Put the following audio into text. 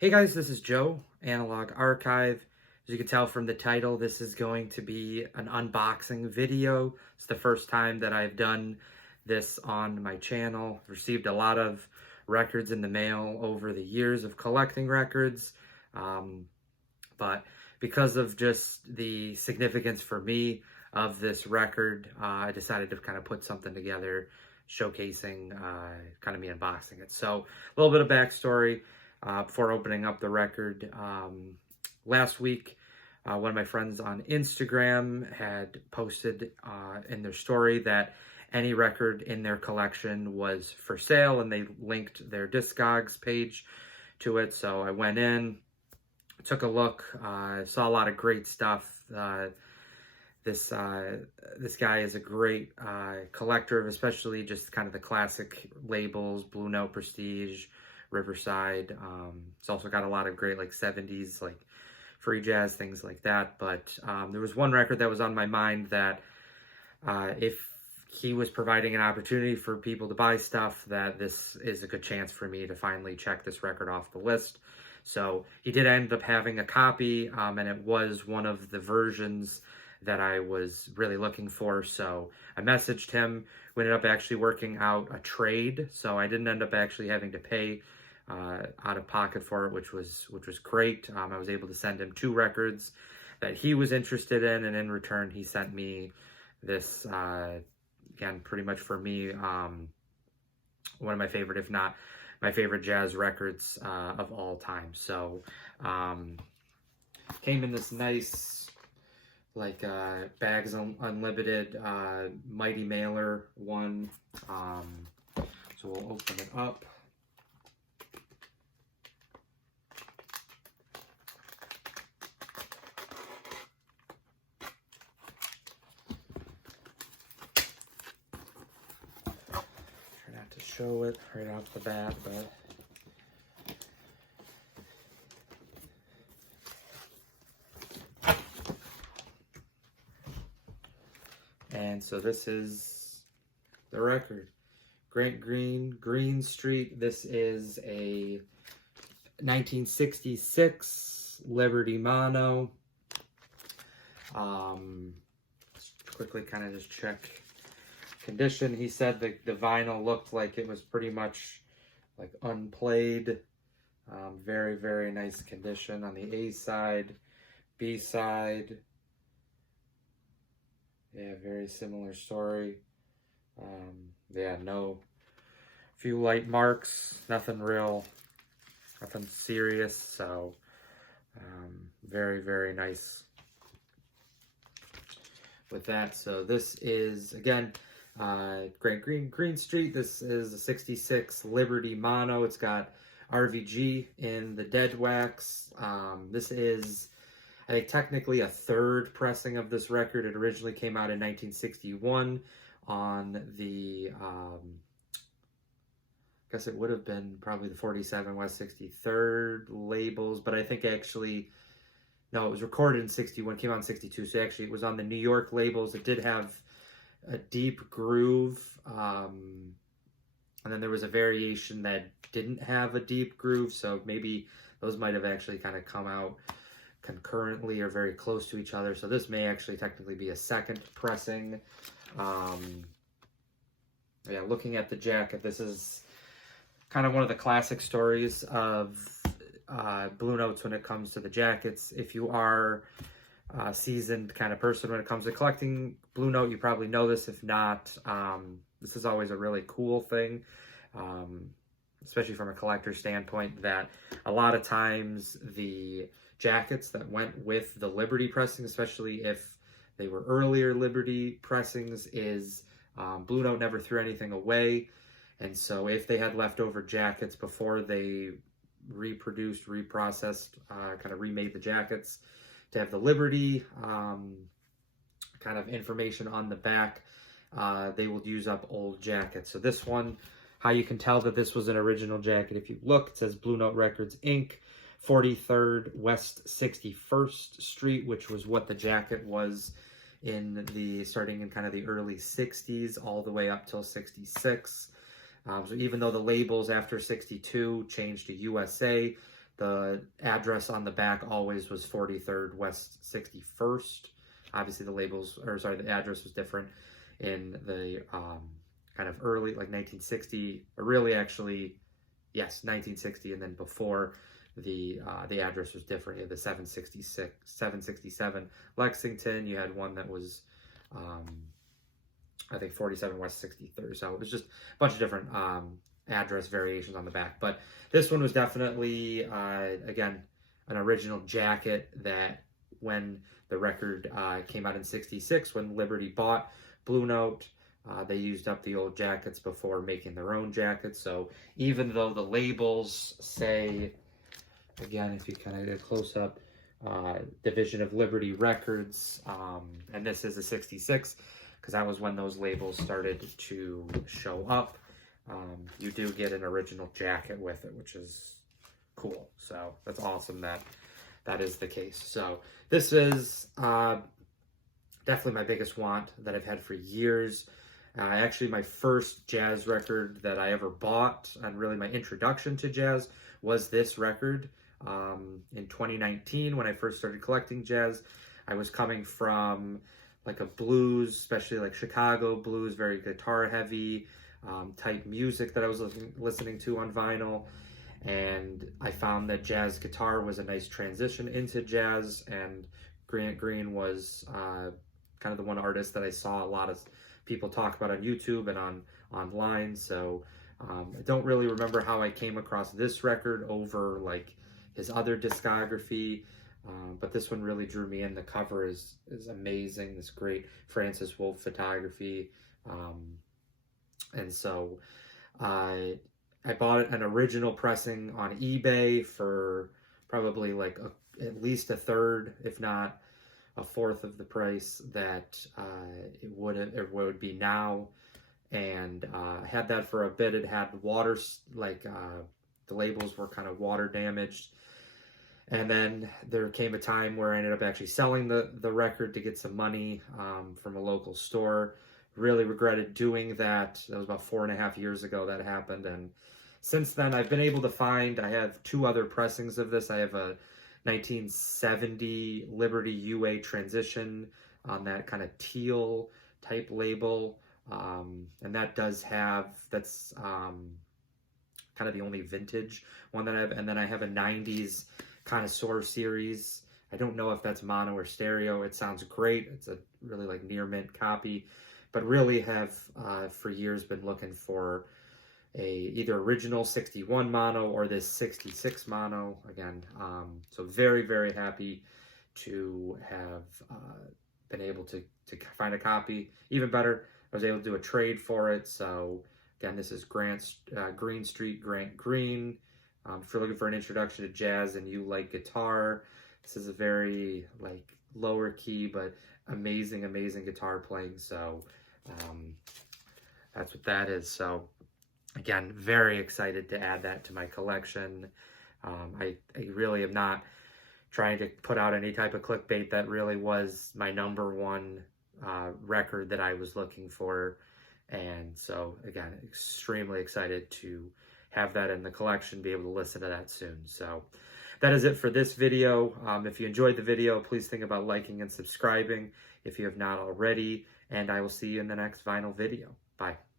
Hey guys, this is Joe, Analog Archive. As you can tell from the title, this is going to be an unboxing video. It's the first time that I've done this on my channel. Received a lot of records in the mail over the years of collecting records. Um, but because of just the significance for me of this record, I decided to kind of put something together showcasing kind of me unboxing it. So a little bit of backstory before opening up the record. Last week, one of my friends on Instagram had posted in their story that any record in their collection was for sale, and they linked their Discogs page to it. So I went in, took a look, saw a lot of great stuff. This guy is a great collector of especially just kind of the classic labels, Blue Note, Prestige, Riverside. It's also got a lot of great like 70s like free jazz, things like that. But there was one record that was on my mind that if he was providing an opportunity for people to buy stuff, that this is a good chance for me to finally check this record off the list. So he did end up having a copy, and it was one of the versions that I was really looking for. So I messaged him. We ended up actually working out a trade, so I didn't end up actually having to pay out of pocket for it, which was great. I was able to send him 2 records that he was interested in, and in return he sent me this again, pretty much for me, one of my favorite, if not my favorite jazz records of all time. So came in this nice like Bags Unlimited Mighty Mailer one. So we'll open it up. Try not to show it right off the bat, but and so this is the record. Grant Green Street. This is a 1966 Liberty Mono. Quickly kind of just check condition. He said the vinyl looked like it was pretty much like unplayed. Very, very nice condition on the A side. B side. Yeah, very similar story. Yeah, few light marks, nothing serious. So, very, very nice with that. So this is, again, Grant Green Street. This is a 66 Liberty Mono. It's got RVG in the dead wax. This is, I think, technically a 3rd pressing of this record. It originally came out in 1961 on the, I guess it would have been probably the 47 West 63rd labels, but I think actually, no, it was recorded in 61, came out in 62, so actually it was on the New York labels. It did have a deep groove, and then there was a variation that didn't have a deep groove, so maybe those might have actually kind of come out concurrently or very close to each other. So this may actually technically be a 2nd pressing. Yeah, looking at the jacket, this is kind of one of the classic stories of Blue Notes when it comes to the jackets. If you are a seasoned kind of person when it comes to collecting Blue Note, you probably know this. If not, this is always a really cool thing, especially from a collector standpoint, that a lot of times the jackets that went with the Liberty pressing, especially if they were earlier Liberty pressings, is Blue Note never threw anything away. And so if they had leftover jackets before they reproduced, reprocessed, kind of remade the jackets to have the Liberty kind of information on the back, they will use up old jackets. So this one, how you can tell that this was an original jacket, if you look, it says Blue Note Records Inc., 43rd West 61st Street, which was what the jacket was in the, starting in kind of the early 60s all the way up till 66. So even though the labels after 62 changed to USA, The address on the back always was 43rd West 61st. Obviously the the address was different in the kind of early, like 1960, or really actually, yes, 1960, and then before the address was different. You had the 767 Lexington. You had one that was, I think 47 West 63rd. So it was just a bunch of different address variations on the back. But this one was definitely, again, an original jacket that when the record came out in 66, when Liberty bought Blue Note, they used up the old jackets before making their own jackets. So even though the labels say, again, if you kind of get a close up, Division of Liberty Records, and this is a 66, because that was when those labels started to show up. You do get an original jacket with it, which is cool. So that's awesome that that is the case. So this is definitely my biggest want that I've had for years. Actually, my first jazz record that I ever bought, and really my introduction to jazz, was this record. In 2019, when I first started collecting jazz, I was coming from like a blues, especially like Chicago blues, very guitar heavy type music that I was listening to on vinyl. And I found that jazz guitar was a nice transition into jazz, and Grant Green was kind of the one artist that I saw a lot of people talk about on YouTube and online. So I don't really remember how I came across this record over like his other discography, but this one really drew me in. The cover is amazing, this great Francis Wolff photography, and so I bought an original pressing on eBay for probably like at least a third, if not a fourth of the price that it would be now. And I had that for a bit. It had water, like the labels were kind of water damaged. And then there came a time where I ended up actually selling the record to get some money from a local store. Really regretted doing that. That was about 4.5 years ago that happened. And since then, I've been able to find, I have 2 other pressings of this. I have a 1970 Liberty UA Transition on that kind of teal type label. And that does have, that's kind of the only vintage one that I have. And then I have a 90s Connoisseur series. I don't know if that's mono or stereo. It sounds great. It's a really like near mint copy, but really have for years been looking for either original 61 mono or this 66 mono again. So very, very happy to have been able to find a copy. Even better, I was able to do a trade for it. So again, this is Green Street Grant Green. If you're looking for an introduction to jazz and you like guitar, this is a very like lower key but amazing guitar playing. So that's what that is. So again, very excited to add that to my collection. I really am not trying to put out any type of clickbait. That really was my #1 record that I was looking for. And so again, extremely excited to have that in the collection, be able to listen to that soon. So that is it for this video. If you enjoyed the video, please think about liking and subscribing if you have not already, and I will see you in the next vinyl video. Bye.